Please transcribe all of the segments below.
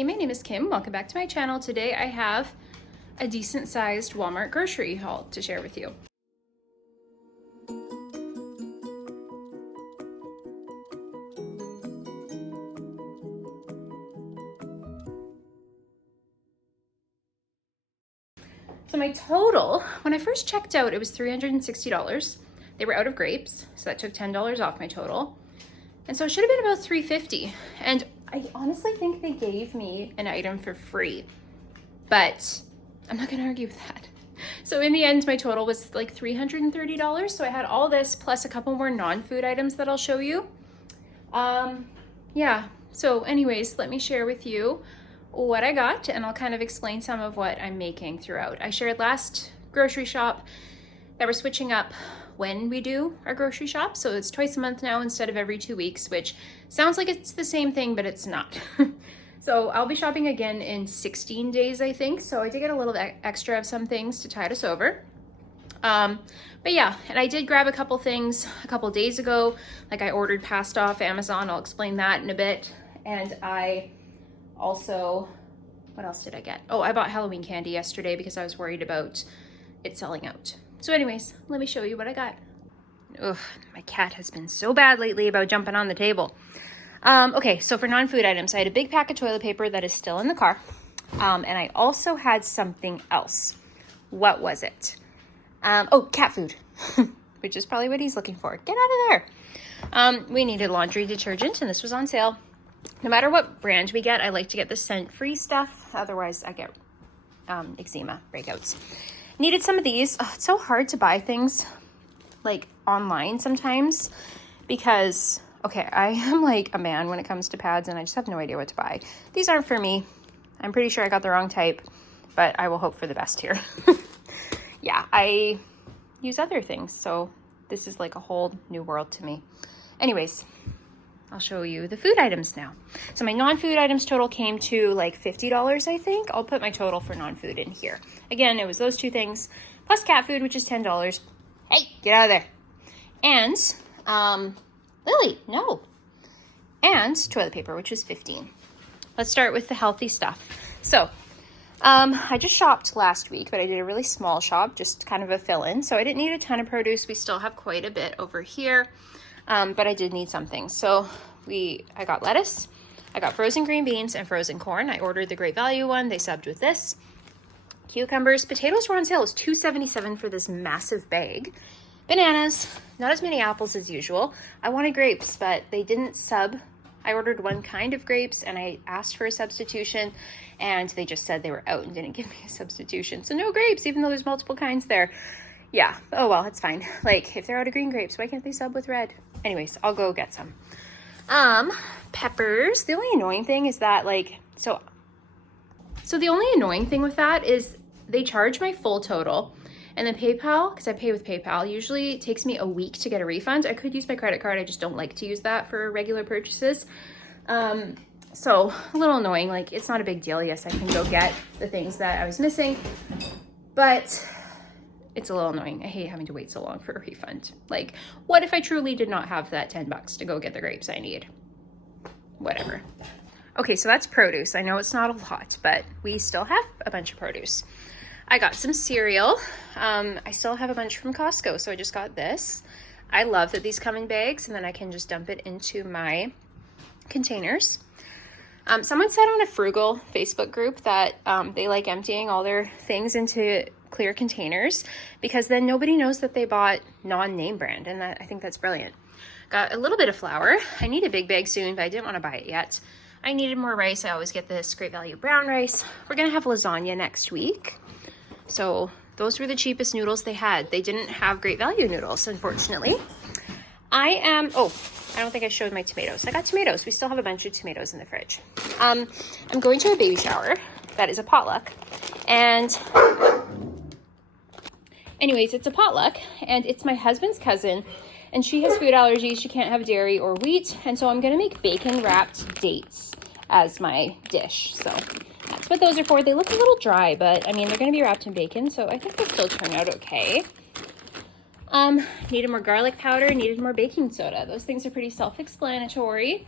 Hey, my name is Kim. Welcome back to my channel. Today I have a decent sized Walmart grocery haul to share with you. So my total, when I first checked out, it was $360. They were out of grapes, so that took $10 off my total. And so it should have been about $350. And I honestly think they gave me an item for free, but I'm not gonna argue with that. So in the end, my total was like $330. So I had all this plus a couple more non-food items that I'll show you. Yeah, so anyways, let me share with you what I got, and I'll kind of explain some of what I'm making throughout. I shared last grocery shop that we're switching up when we do our grocery shop. So it's twice a month now instead of every 2 weeks, which sounds like it's the same thing, but it's not. So I'll be shopping again in 16 days, I think. So I did get a little bit extra of some things to tide us over. But yeah, and I did grab a couple things a couple days ago. Like I ordered pasta off Amazon. I'll explain that in a bit. And I also, what else did I get? Oh, I bought Halloween candy yesterday because I was worried about it selling out. So anyways, let me show you what I got. Ugh, my cat has been so bad lately about jumping on the table. Okay, so for non-food items, I had a big pack of toilet paper that is still in the car. And I also had something else. What was it? Oh, cat food, which is probably what he's looking for. Get out of there. We needed laundry detergent, and this was on sale. No matter what brand we get, I like to get the scent-free stuff. Otherwise, I get eczema breakouts. Needed some of these. Oh, it's so hard to buy things like online sometimes because, okay, I am like a man when it comes to pads and I just have no idea what to buy. These aren't for me. I'm pretty sure I got the wrong type, but I will hope for the best here. Yeah, I use other things, so this is like a whole new world to me. Anyways, I'll show you the food items now. So my non-food items total came to like $50, I think. I'll put my total for non-food in here. Again, it was those two things, plus cat food, which is $10. Hey, get out of there. And, Lily, no. And toilet paper, which was $15. Let's start with the healthy stuff. So, I just shopped last week, but I did a really small shop, just kind of a fill-in. So I didn't need a ton of produce. We still have quite a bit over here. But I did need something. So I got lettuce, I got frozen green beans and frozen corn. I ordered the Great Value one. They subbed with this. Cucumbers, potatoes were on sale. It was $2.77 for this massive bag. Bananas, not as many apples as usual. I wanted grapes, but they didn't sub. I ordered one kind of grapes and I asked for a substitution and they just said they were out and didn't give me a substitution. So no grapes, even though there's multiple kinds there. Yeah, oh well, it's fine. Like, if they're out of green grapes, why can't they sub with red? Anyways, I'll go get some. Peppers. The only annoying thing is that, like, so the only annoying thing with that is they charge my full total, and then PayPal, because I pay with PayPal, usually it takes me a week to get a refund. I could use my credit card, I just don't like to use that for regular purchases. So a little annoying. Like, it's not a big deal. Yes, I can go get the things that I was missing, but it's a little annoying. I hate having to wait so long for a refund. Like, what if I truly did not have that $10 to go get the grapes I need? Whatever. Okay, so that's produce. I know it's not a lot, but we still have a bunch of produce. I got some cereal. I still have a bunch from Costco, so I just got this. I love that these come in bags, and then I can just dump it into my containers. Someone said on a frugal Facebook group that they like emptying all their things into clear containers because then nobody knows that they bought non-name brand, and I think that's brilliant. Got a little bit of flour. I need a big bag soon, but I didn't want to buy it yet. I needed more rice. I always get this Great Value brown rice. We're gonna have lasagna next week, so those were the cheapest noodles they had. They didn't have Great Value noodles, unfortunately. I don't think I showed my tomatoes. I got tomatoes. We still have a bunch of tomatoes in the fridge. I'm going to a baby shower. That is a potluck. And anyways, it's a potluck and it's my husband's cousin and she has food allergies. She can't have dairy or wheat. And so I'm going to make bacon wrapped dates as my dish. So that's what those are for. They look a little dry, but I mean, they're going to be wrapped in bacon. So I think they'll still turn out okay. Needed more garlic powder, needed more baking soda. Those things are pretty self-explanatory.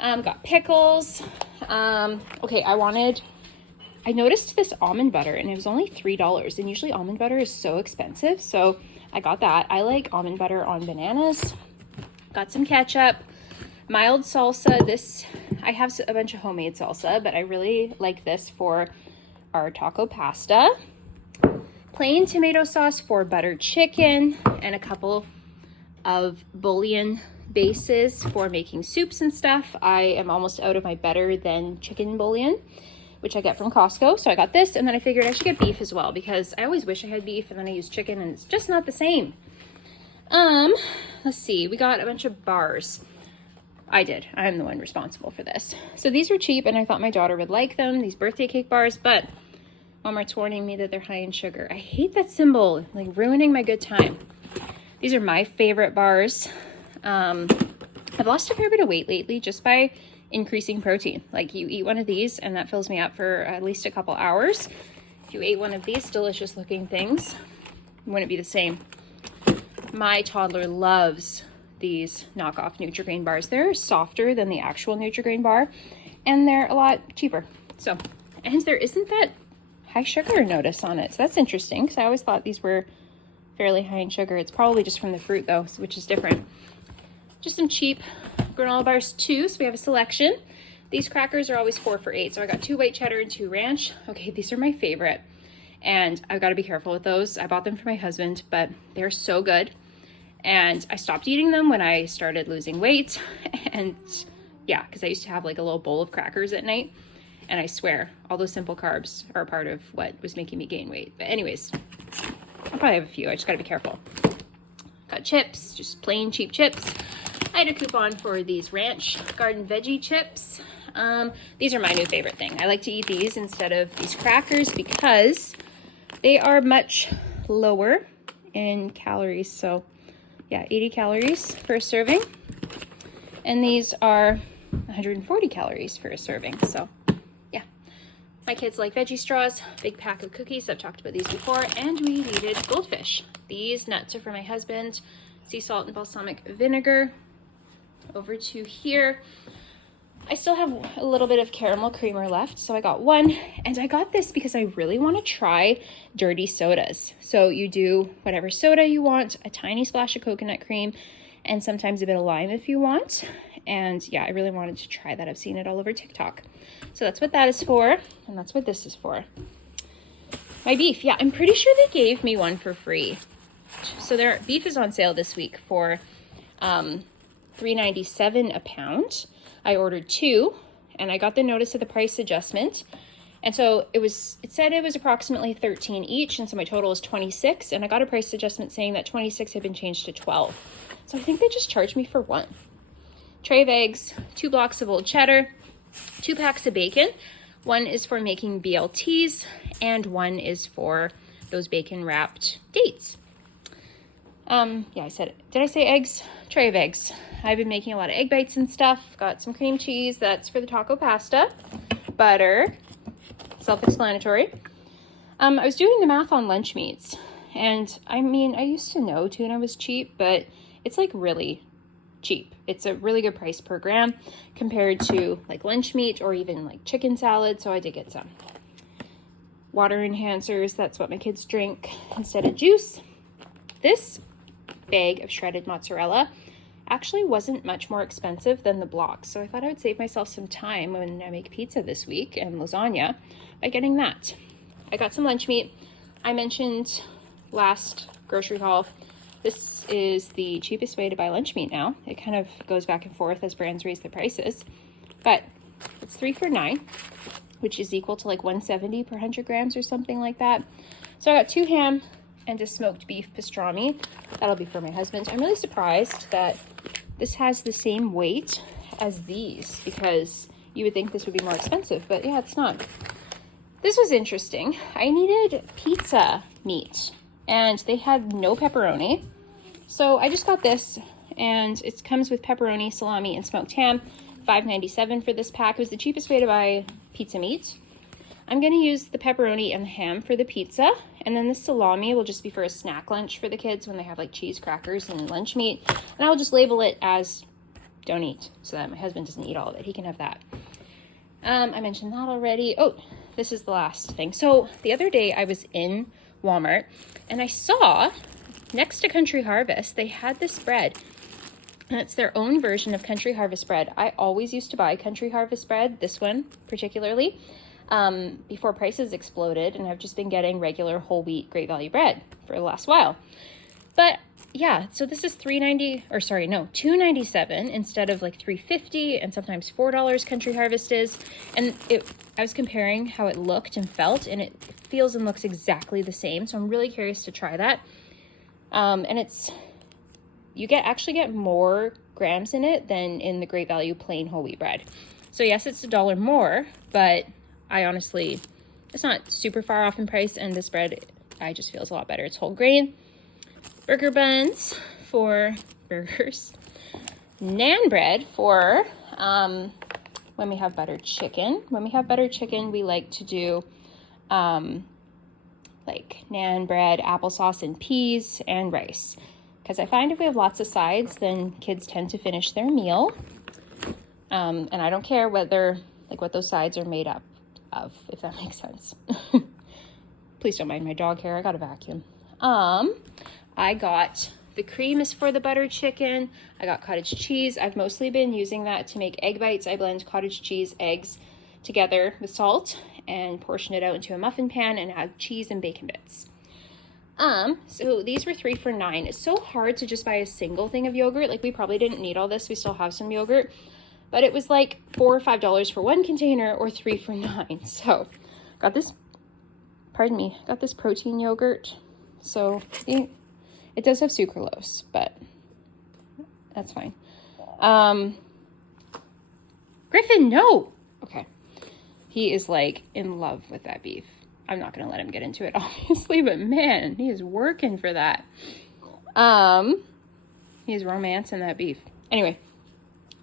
Got pickles. Okay, I noticed this almond butter and it was only $3, and usually almond butter is so expensive, so I got that. I like almond butter on bananas. Got some ketchup, mild salsa. This, I have a bunch of homemade salsa, but I really like this for our taco pasta. Plain tomato sauce for buttered chicken, and a couple of bouillon bases for making soups and stuff. I am almost out of my better than chicken bouillon, which I get from Costco. So I got this, and then I figured I should get beef as well because I always wish I had beef and then I use chicken and it's just not the same. Let's see, we got a bunch of bars. I'm the one responsible for this. So these were cheap and I thought my daughter would like them, these birthday cake bars, but Walmart's warning me that they're high in sugar. I hate that symbol, like ruining my good time. These are my favorite bars. I've lost a fair bit of weight lately just by increasing protein. Like, you eat one of these and that fills me up for at least a couple hours. If you ate one of these delicious looking things, it wouldn't be the same. My toddler loves these knockoff Nutri-Grain bars. They're softer than the actual Nutri-Grain bar and they're a lot cheaper. So, and there isn't that high sugar notice on it. So that's interesting because I always thought these were fairly high in sugar. It's probably just from the fruit though, which is different. Just some cheap granola bars too, so we have a selection. These crackers are always 4 for $8, so I got 2 white cheddar and 2 ranch. Okay, these are my favorite, and I've got to be careful with those. I bought them for my husband, but they're so good, and I stopped eating them when I started losing weight, and yeah, because I used to have like a little bowl of crackers at night, and I swear, all those simple carbs are a part of what was making me gain weight. But anyways, I'll probably have a few. I just got to be careful. Got chips, just plain cheap chips. I had a coupon for these ranch garden veggie chips. These are my new favorite thing. I like to eat these instead of these crackers because they are much lower in calories. So yeah, 80 calories for a serving. And these are 140 calories for a serving. So yeah, my kids like veggie straws, big pack of cookies. I've talked about these before. And we needed goldfish. These nuts are for my husband. Sea salt and balsamic vinegar. Over to here, I still have a little bit of caramel creamer left, so I got one, and I got this because I really want to try dirty sodas. So you do whatever soda you want, a tiny splash of coconut cream, and sometimes a bit of lime if you want. And yeah, I really wanted to try that. I've seen it all over TikTok. So that's what that is for, and that's what this is for. My beef, yeah, I'm pretty sure they gave me one for free. So their beef is on sale this week for $3.97 a pound. I ordered 2 and I got the notice of the price adjustment. And so it said it was approximately 13 each. And so my total is 26. And I got a price adjustment saying that 26 had been changed to 12. So I think they just charged me for 1. Tray of eggs, 2 blocks of old cheddar, 2 packs of bacon. 1 is for making BLTs and 1 is for those bacon wrapped dates. Yeah, I said it. Did I say eggs? Tray of eggs. I've been making a lot of egg bites and stuff. Got some cream cheese. That's for the taco pasta. Butter. Self-explanatory. I was doing the math on lunch meats. And I mean, I used to know tuna was cheap, but it's like really cheap. It's a really good price per gram compared to like lunch meat or even like chicken salad. So I did get some. Water enhancers. That's what my kids drink instead of juice. This bag of shredded mozzarella actually wasn't much more expensive than the blocks, so I thought I would save myself some time when I make pizza this week and lasagna by getting that. I got some lunch meat. I mentioned last grocery haul, this is the cheapest way to buy lunch meat now. It kind of goes back and forth as brands raise their prices, but it's 3 for $9, which is equal to like $1.70 per 100 grams or something like that. So I got 2 ham and a smoked beef pastrami. That'll be for my husband. I'm really surprised that this has the same weight as these because you would think this would be more expensive, but yeah, it's not. This was interesting. I needed pizza meat and they had no pepperoni. So I just got this and it comes with pepperoni, salami, and smoked ham. $5.97 for this pack. It was the cheapest way to buy pizza meat. I'm going to use the pepperoni and the ham for the pizza, and then the salami will just be for a snack lunch for the kids when they have like cheese crackers and lunch meat, and I'll just label it as don't eat, so that my husband doesn't eat all of it. He can have that. I mentioned that already. Oh, this is the last thing. So the other day I was in Walmart and I saw next to Country Harvest, they had this bread. And it's their own version of Country Harvest bread. I always used to buy Country Harvest bread, this one particularly, before prices exploded. And I've just been getting regular whole wheat Great Value bread for the last while. But yeah, so this is $2.97 instead of like $3.50 and sometimes $4 Country Harvest is. And I was comparing how it looked and felt, and it feels and looks exactly the same. So I'm really curious to try that. And you actually get more grams in it than in the Great Value plain whole wheat bread. So yes, it's $1 more, but it's not super far off in price. And this bread, I just feels a lot better. It's whole grain. Burger buns for burgers. Naan bread for when we have buttered chicken. When we have buttered chicken, we like to do like naan bread, applesauce, and peas and rice. Because I find if we have lots of sides, then kids tend to finish their meal. And I don't care what those sides are made up of, if that makes sense. Please don't mind my dog hair. I got a vacuum. I got the cream is for the buttered chicken. I got cottage cheese. I've mostly been using that to make egg bites. I blend cottage cheese, eggs together with salt and portion it out into a muffin pan and add cheese and bacon bits. So these were 3 for $9. It's so hard to just buy a single thing of yogurt. Like, we probably didn't need all this. We still have some yogurt, but it was like $4 or $5 for one container or 3 for $9. So got this protein yogurt. So it does have sucralose, but that's fine. Griffin, no. Okay. He is like in love with that beef. I'm not going to let him get into it, obviously, but man, he is working for that. He is romancing that beef. Anyway,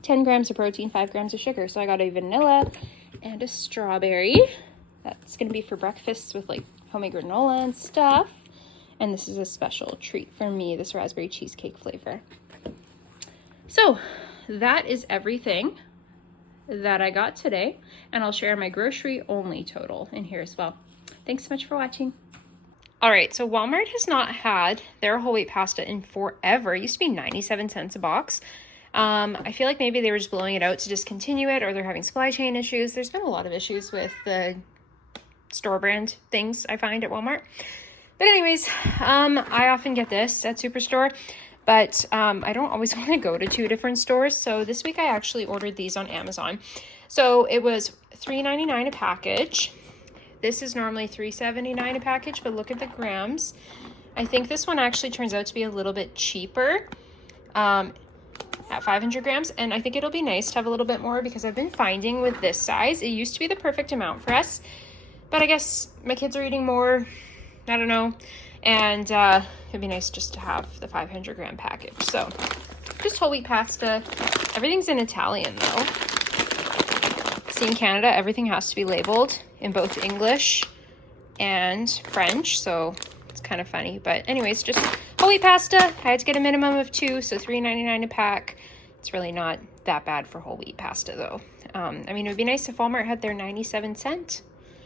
10 grams of protein, 5 grams of sugar. So I got a vanilla and a strawberry. That's going to be for breakfast with like homemade granola and stuff. And this is a special treat for me, this raspberry cheesecake flavor. So that is everything that I got today. And I'll share my grocery only total in here as well. Thanks so much for watching. All right, so Walmart has not had their whole wheat pasta in forever. It used to be 97 cents a box. I feel like maybe they were just blowing it out to discontinue it, or they're having supply chain issues. There's been a lot of issues with the store brand things I find at Walmart. But anyways, I often get this at Superstore, but I don't always want to go to 2 different stores. So this week I actually ordered these on Amazon. So it was $3.99 a package. This is normally $3.79 a package, but look at the grams. I think this one actually turns out to be a little bit cheaper at 500 grams. And I think it'll be nice to have a little bit more, because I've been finding with this size, it used to be the perfect amount for us. But I guess my kids are eating more. I don't know. And it'd be nice just to have the 500 gram package. So just whole wheat pasta. Everything's in Italian though. See, in Canada, everything has to be labeled in both English and French. So it's kind of funny. But anyways, just whole wheat pasta. I had to get a minimum of 2, so $3.99 a pack. It's really not that bad for whole wheat pasta though. I mean, it would be nice if Walmart had their 97-cent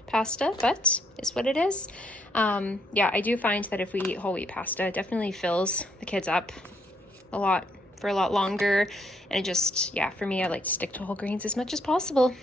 pasta, but it's what it is. Yeah, I do find that if we eat whole wheat pasta, it definitely fills the kids up for a lot longer. And it just, yeah, for me, I like to stick to whole grains as much as possible.